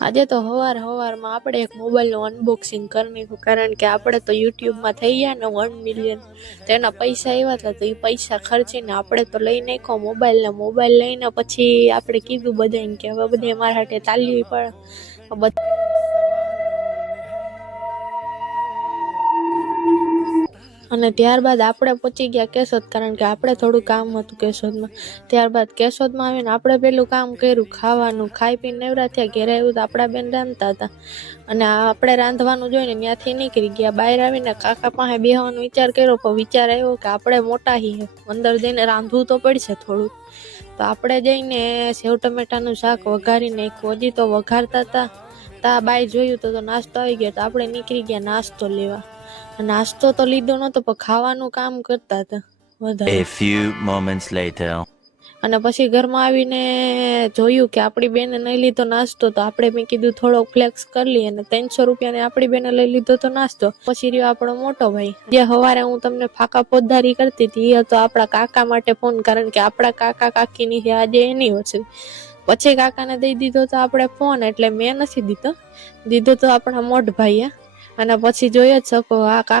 આજે તો હવારમાં આપણે એક મોબાઈલનું અનબોક્સિંગ કરી નાખ્યું, કારણ કે આપણે તો યુટ્યુબમાં થઈ ગયા ને 1 મિલિયન, તો એના પૈસા આવ્યા હતા, તો એ પૈસા ખર્ચીને આપણે તો લઈ નાખ્યો મોબાઈલ લઈને પછી આપણે કીધું બધાને કે હવે બધે મારા હાટે તાલવી પડે. અને ત્યારબાદ આપણે પહોંચી ગયા કેશોદ, કારણ કે આપણે થોડું કામ હતું કેશોદમાં. ત્યારબાદ કેશોદમાં આવીને આપણે પેલું કામ કર્યું, ખાવાનું ખાઈ પીને નવરા થયા. ઘેર આવ્યું તો આપણા બેન રાંધતા હતા, અને આપણે રાંધવાનું જોઈને ત્યાંથી નીકળી ગયા. બહાર આવીને કાકા પાસે બેહવાનો વિચાર કર્યો, પણ વિચાર આવ્યો કે આપણે મોટા છીએ, અંદર જઈને રાંધવું તો પડશે થોડું. તો આપણે જઈને સેવ ટમેટાનું શાક વઘારી નાખ્યું. હજી તો વઘારતા હતા તા બાય જોયું તો નાસ્તો આવી ગયો, તો આપણે નીકળી ગયા નાસ્તો લેવા. નાસ્તો તો લીધો નતો, પણ ખાવાનું કામ કરતા હતા વધારે. A few moments later. અને પછી ઘરમાં આવીને જોયું કે આપણી બેને નહીં લીધો નાસ્તો, તો આપણે મેં કીધું થોડોક ફ્લેક્સ કરી લઈએ, અને 300 રૂપિયાને આપણી બેને લઈ લીધો તો નાસ્તો. પછી રહ્યો આપણો મોટો ભાઈ, જે સવારે હું તમને ફાકા પોતદારી કરતી હતી, એ હતો આપણા કાકા માટે ફોન, કારણ કે આપણા કાકા કાકીની આજે એનિવર્સરી. પછી કાકાને દઈ દીધો તો આપણે ફોન, એટલે મેં નથી દીધો તો આપણા મોટ ભાઈએ. અને પછી જોઈ જ શકો આ કાકા